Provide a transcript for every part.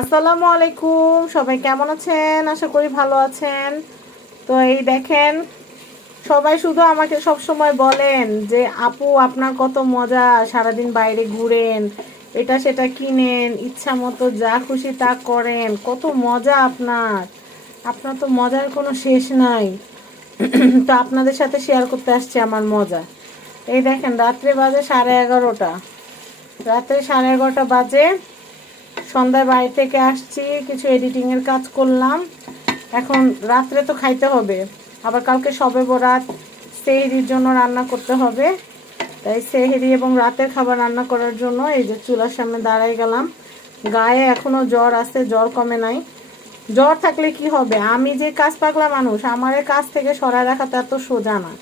আসসালামু আলাইকুম, সবাই কেমন আছেন? আশা করি ভালো আছেন। তো এই দেখেন, সবাই শুধু আমাকে সব সময় বলেন যে, আপু, আপনার কত মজা, সারাদিন বাইরে ঘুরেন, এটা সেটা কিনেন, ইচ্ছা মতো যা খুশি তা করেন, কত মজা আপনার। আপনার তো মজার কোনো শেষ নাই। তো আপনাদের সাথে শেয়ার করতে আসছে আমার মজা। এই দেখেন, রাত্রে বাজে সাড়ে এগারোটা। রাত্রে সাড়ে এগারোটা বাজে। সন্ধ্যায় বাড়ি থেকে আসছি, কিছু এডিটিংয়ের কাজ করলাম। এখন রাত্রে তো খাইতে হবে। আবার কালকে সবে বরাত, সেহেরির জন্য রান্না করতে হবে। তাই সেহরি এবং রাতের খাবার রান্না করার জন্য এই যে চুলার সামনে দাঁড়াই গেলাম। গায়ে এখনও জ্বর আছে, জ্বর কমে নাই। জ্বর থাকলে কি হবে? আমি যে কাজ পাগলা মানুষ, আমার কাজ থেকে সরাই রাখা তো এত সোজা না।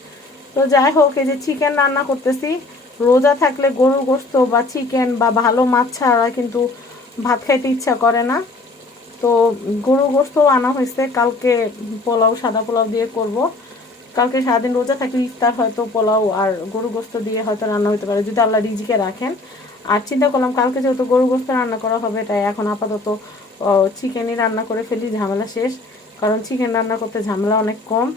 তো যাই হোক, এই যে চিকেন রান্না করতেছি। রোজা থাকলে গরুর গোস্ত বা চিকেন বা ভালো মাছ ছাড়া কিন্তু ভাত খাইতে ইচ্ছা করে না। তো গরু গোস্ত আনা হয়েছে। কালকে পোলাও, সাদা পোলাও দিয়ে করব। কালকে সারাদিন রোজা থাকলে ইফতার হয়তো পোলাও আর গরু গোস্ত দিয়ে হয়তো রান্না হতে পারে, যদি আল্লাহ রিজিকে রাখেন। আর চিন্তা করলাম, কালকে যেহেতু গরু গোস্ত রান্না করা হবে, তাই এখন আপাতত চিকেনই রান্না করে ফেলি, ঝামেলা শেষ। কারণ চিকেন রান্না করতে ঝামেলা অনেক কম।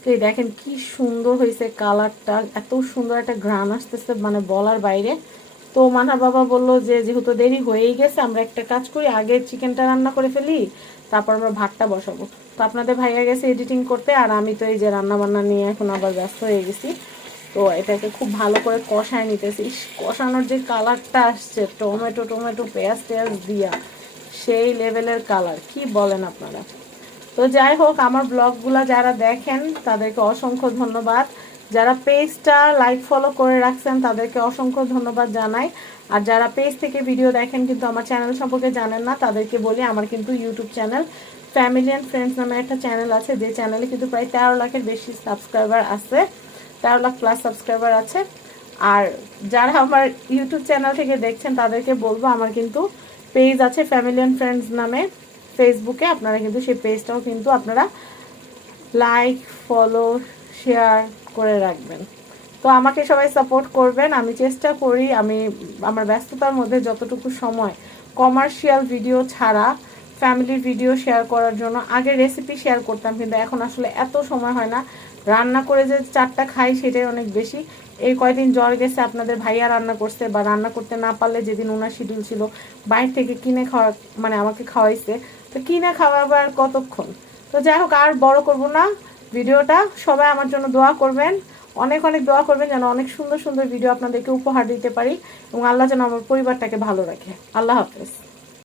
তো এই দেখেন কি সুন্দর হয়েছে কালারটা, এত সুন্দর একটা ঘ্রাণ আসতেছে মানে বলার বাইরে। তো মানার বাবা বলল যে, যেহেতু দেরি হয়েই গেছে, আমরা একটা কাজ করি, আগে চিকেনটা রান্না করে ফেলি, তারপর আমরা ভাতটা বসাবো। তো আপনাদের ভাইয়া গেছে এডিটিং করতে, আর আমি তো এই যে রান্না বান্না নিয়ে এখন আবার ব্যস্ত হয়ে গেছি। তো এটাকে খুব ভালো করে কষায় নিতেছি। কষানোর যে কালারটা আসছে, টমেটো টমেটো পেঁয়াজ টেয়াজ দিয়া, সেই লেভেলের কালার, কি বলেন আপনারা? তো যাই হোক, আমার ব্লগগুলো যারা দেখেন, তাদেরকে অসংখ্য ধন্যবাদ। যারা পেজটা লাইক ফলো করে রাখছেন, তাদেরকে অসংখ্য ধন্যবাদ জানাই। আর যারা পেজ থেকে ভিডিও দেখেন কিন্তু আমার চ্যানেল সম্পর্কে জানেন না, তাদেরকে বলি আমার কিন্তু YouTube channel family and friends নামে একটা চ্যানেল আছে, যে চ্যানেলে কিন্তু প্রায় তেরো লাখের বেশি সাবস্ক্রাইবার আছে, তেরো লাখ প্লাস সাবস্ক্রাইবার আছে। আর যারা আমার ইউটিউব চ্যানেল থেকে দেখছেন, তাদেরকে বলব আমার কিন্তু পেজ আছে ফ্যামিলি অ্যান্ড ফ্রেন্ডস নামে ফেসবুকে আপনারা কিন্তু সেই পেজটাও কিন্তু আপনারা লাইক ফলো শেয়ার করে রাখবেন। তো আমাকে সবাই সাপোর্ট করবেন। আমি চেষ্টা করি, আমি, আমার ব্যস্ততার মধ্যে যতটুকু সময় কমার্শিয়াল ভিডিও ছাড়া ফ্যামিলির ভিডিও শেয়ার করার জন্য, আগে রেসিপি শেয়ার করতাম, কিন্তু এখন আসলে এত সময় হয় না। রান্না করে যে চারটা খাই সেটাই অনেক বেশি। এই কয়দিন জ্বর গেছে, আপনাদের ভাইয়া রান্না করছে বা রান্না করতে না পারলে যেদিন ওনার শিডিউল ছিল, বাইরে থেকে কিনে খাওয়া মানে আমাকে খাওয়াইছে। তো কিনে খাওয়াবার কতক্ষণ? তো যাই হোক, আর বড় করব না। ভিডিওটা সবাই আমার জন্য দোয়া করবেন। অনেক অনেক দোয়া করবেন যেন অনেক সুন্দর সুন্দর ভিডিও আপনাদেরকে উপহার দিতে পারি এবং আল্লাহ যেন আমার পরিবারটাকে ভালো রাখে। আল্লাহ হাফেজ।